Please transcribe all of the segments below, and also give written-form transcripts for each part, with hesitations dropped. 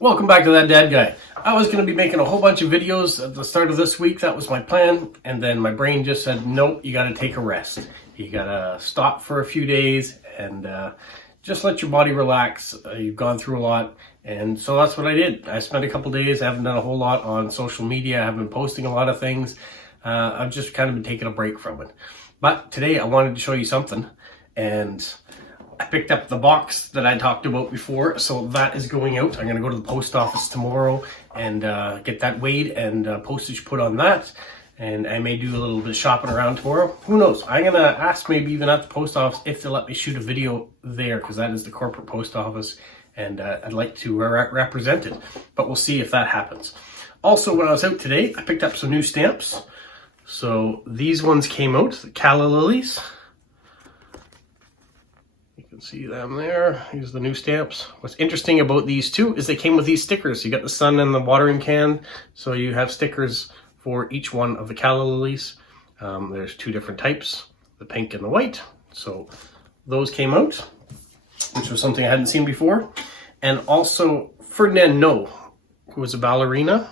Welcome back to That Dad Guy. I was going to be making a whole bunch of videos at the start of this week. That was my plan. And then my brain just said, nope, you got to take a rest. You got to stop for a few days and just let your body relax. You've gone through a lot. And so that's what I did. I spent a couple days. I haven't done a whole lot on social media. I haven't been posting a lot of things. I've just kind of been taking a break from it. But today I wanted to show you something. And I picked up the box that I talked about before, so that is going out. I'm going to go to the post office tomorrow and get that weighed and postage put on that. And I may do a little bit of shopping around tomorrow. Who knows? I'm going to ask maybe even at the post office if they'll let me shoot a video there, because that is the corporate post office, and I'd like to represent it. But we'll see if that happens. Also, when I was out today, I picked up some new stamps. So these ones came out, the calla lilies. See them there. Here's the new stamps. What's interesting about these two is they came with these stickers. You got the sun and the watering can, so you have stickers for each one of the calla lilies. There's two different types, the pink and the white. So those came out, which was something I hadn't seen before. And also Fernando, who was a ballerina.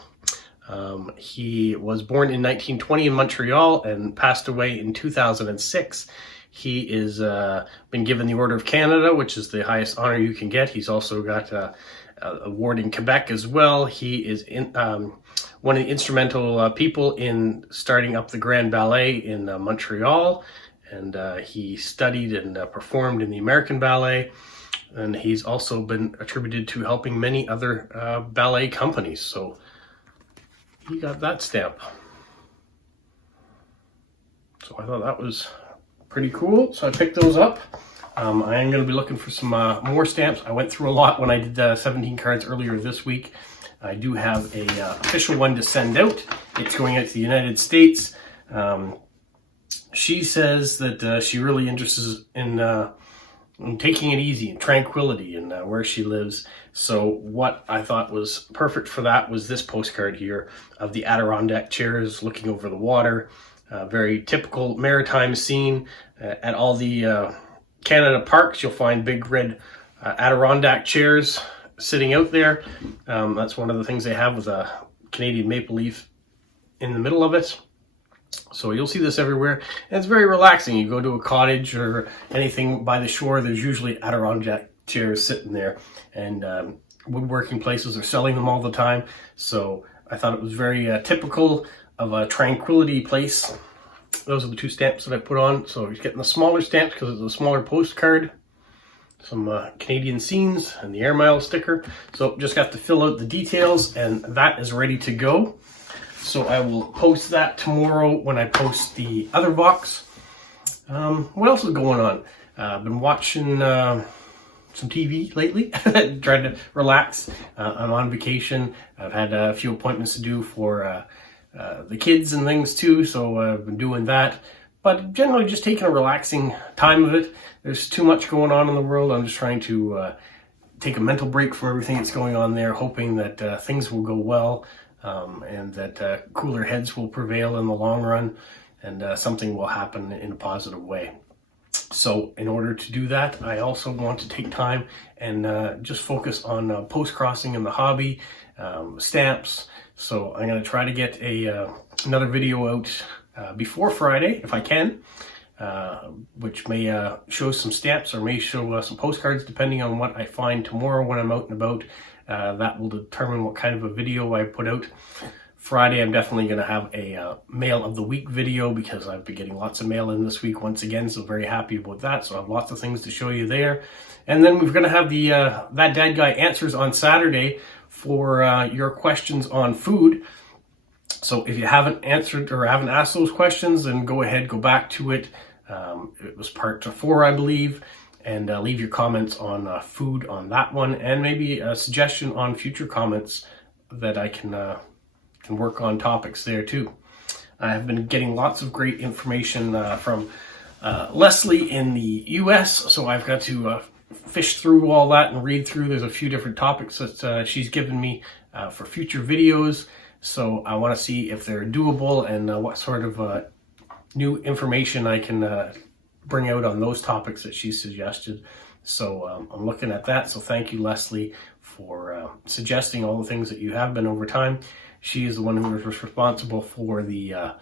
He was born in 1920 in Montreal and passed away in 2006. He is been given the Order of Canada, which is the highest honor you can get. He's also got an award in Quebec as well. He is one of the instrumental people in starting up the Grand Ballet in Montreal. And he studied and performed in the American Ballet. And he's also been attributed to helping many other ballet companies. So he got that stamp. So I thought that was pretty cool, so I picked those up. I am going to be looking for some more stamps. I went through a lot when I did 17 cards earlier this week. I do have a official one to send out. It's going out to the United States. She says that she really interested in taking it easy and tranquility and where she lives. So what I thought was perfect for that was this postcard here of the Adirondack chairs looking over the water. Very typical maritime scene. At all the Canada parks, you'll find big red Adirondack chairs sitting out there. That's one of the things they have with a Canadian maple leaf in the middle of it. So you'll see this everywhere. And it's very relaxing. You go to a cottage or anything by the shore, there's usually Adirondack chairs sitting there. And woodworking places are selling them all the time. So I thought it was very typical of a tranquility place. Those are the two stamps that I put on. So he's getting the smaller stamps because it's a smaller postcard. Some Canadian scenes and the air mile sticker. So just got to fill out the details and that is ready to go. So I will post that tomorrow when I post the other box. What else is going on? I've been watching some TV lately, trying to relax. I'm on vacation. I've had a few appointments to do for the kids and things too, so I've been doing that. But generally just taking a relaxing time of it. There's too much going on in the world. I'm just trying to take a mental break from everything that's going on there, hoping that things will go well and that cooler heads will prevail in the long run and something will happen in a positive way. So in order to do that, I also want to take time and just focus on postcrossing and the hobby, stamps. So I'm going to try to get another video out before Friday, if I can, which may show some stamps or may show some postcards, depending on what I find tomorrow when I'm out and about. That will determine what kind of a video I put out. Friday, I'm definitely going to have a mail of the week video because I've been getting lots of mail in this week once again, so very happy about that. So I have lots of things to show you there. And then we're going to have the That Dad Guy answers on Saturday for your questions on food. So if you haven't answered or haven't asked those questions, then go ahead, go back to it. It was part 4, I believe. And leave your comments on food on that one, and maybe a suggestion on future comments that I can work on topics there too. I have been getting lots of great information from Leslie in the US, so I've got to fish through all that and read through. There's a few different topics that she's given me for future videos, so I want to see if they're doable and what sort of new information I can bring out on those topics that she suggested. So I'm looking at that. So thank you, Leslie, for suggesting all the things that you have been over time. She is the one who was responsible for the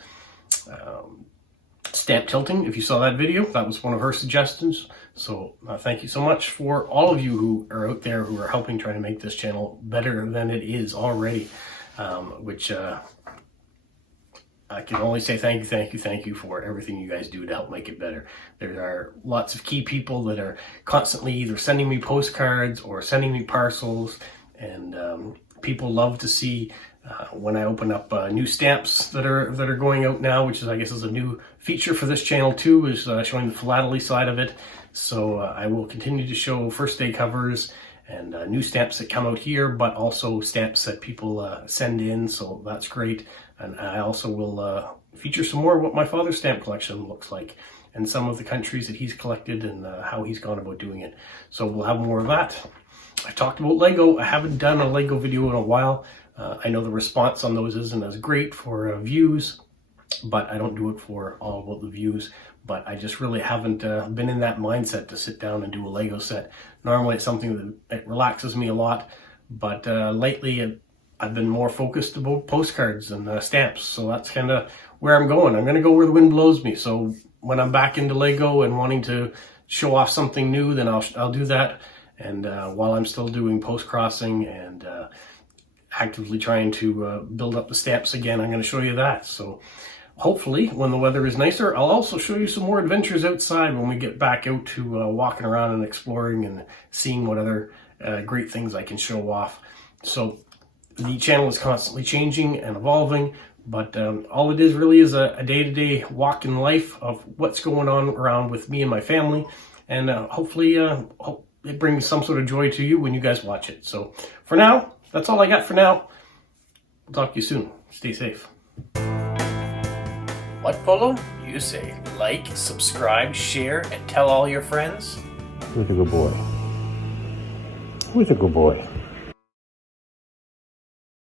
stamp tilting. If you saw that video, that was one of her suggestions. So thank you so much for all of you who are out there who are helping try to make this channel better than it is already, which I can only say thank you for everything you guys do to help make it better. There are lots of key people that are constantly either sending me postcards or sending me parcels, and people love to see when I open up new stamps that are going out now, which is, I guess, is a new feature for this channel too, is showing the philately side of it. So I will continue to show first day covers and new stamps that come out here, but also stamps that people send in, so that's great. And I also will feature some more of what my father's stamp collection looks like, and some of the countries that he's collected and how he's gone about doing it. So we'll have more of that. I talked about Lego. I haven't done a Lego video in a while. I know the response on those isn't as great for views, but I don't do it for all about the views. But I just really haven't been in that mindset to sit down and do a Lego set. Normally it's something that relaxes me a lot, but lately I've been more focused about postcards and stamps. So that's kind of where I'm going. I'm going to go where the wind blows me. So when I'm back into Lego and wanting to show off something new, then I'll do that. And while I'm still doing post-crossing and actively trying to build up the stamps again, I'm going to show you that. So hopefully when the weather is nicer, I'll also show you some more adventures outside when we get back out to walking around and exploring and seeing what other great things I can show off. So the channel is constantly changing and evolving, but all it is really is a day-to-day walk in life of what's going on around with me and my family, and hopefully it brings some sort of joy to you when you guys watch it. So for now, that's all I got for now. I'll talk to you soon. Stay safe. What, Polo? You say like, subscribe, share, and tell all your friends? Who's a good boy? Who's a good boy?